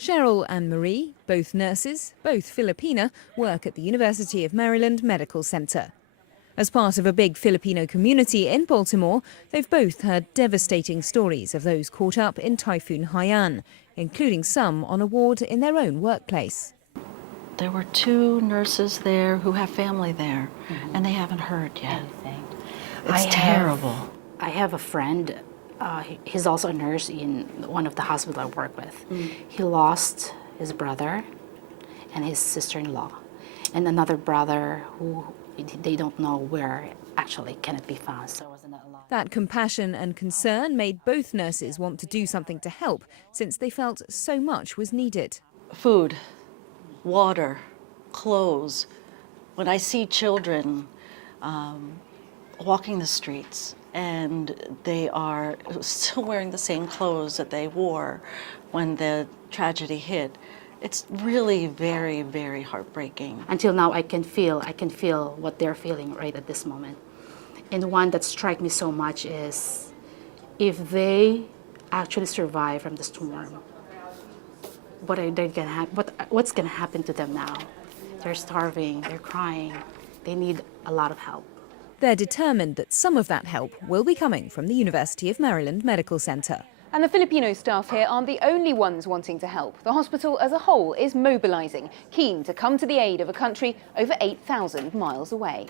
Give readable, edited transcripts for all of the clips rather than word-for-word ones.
Cheryl and Marie, both nurses, both Filipina, work at the University of Maryland Medical Center. As part of a big Filipino community in Baltimore, they've both heard devastating stories of those caught up in Typhoon Haiyan, including some on a ward in their own workplace. There were 2 nurses there who have family there, and they haven't heard yet. It's terrible. I have a friend, he's also a nurse in one of the hospitals I work with. He lost his brother and his sister-in-law, and another brother who they don't know where actually can it be found. So it wasn't a lot. That compassion and concern made both nurses want to do something to help, since they felt so much was needed. Food, water, clothes. When I see children walking the streets and they are still wearing the same clothes that they wore when the tragedy hit, it's really very, very heartbreaking. Until now, I can feel what they're feeling right at this moment. And one that strikes me so much is if they actually survive from the storm, what's going to happen to them now? They're starving, they're crying, they need a lot of help. They're determined that some of that help will be coming from the University of Maryland Medical Center. And the Filipino staff here aren't the only ones wanting to help. The hospital as a whole is mobilising, keen to come to the aid of a country over 8,000 miles away.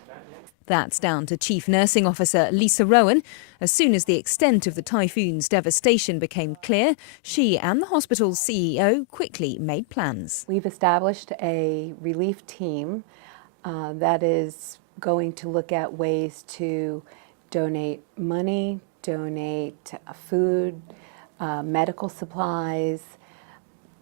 That's down to Chief Nursing Officer Lisa Rowan. As soon as the extent of the typhoon's devastation became clear, she and the hospital's CEO quickly made plans. We've established a relief team that is going to look at ways to donate money, donate food, medical supplies,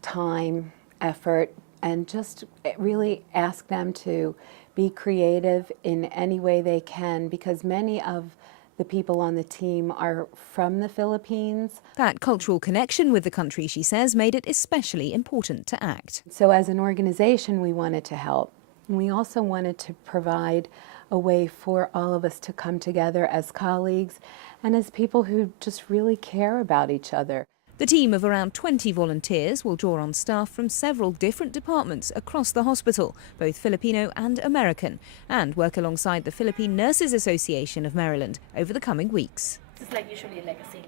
time, effort, and just really ask them to be creative in any way they can, because many of the people on the team are from the Philippines. That cultural connection with the country, she says, made it especially important to act. So as an organization, we wanted to help. We also wanted to provide a way for all of us to come together as colleagues and as people who just really care about each other. The team of around 20 volunteers will draw on staff from several different departments across the hospital, both Filipino and American, and work alongside the Philippine Nurses Association of Maryland over the coming weeks. It's usually like a thing.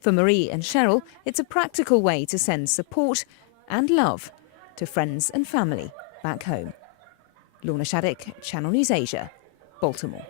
For Marie and Cheryl, it's a practical way to send support and love to friends and family back home. Lorna Shaddick, Channel News Asia, Baltimore.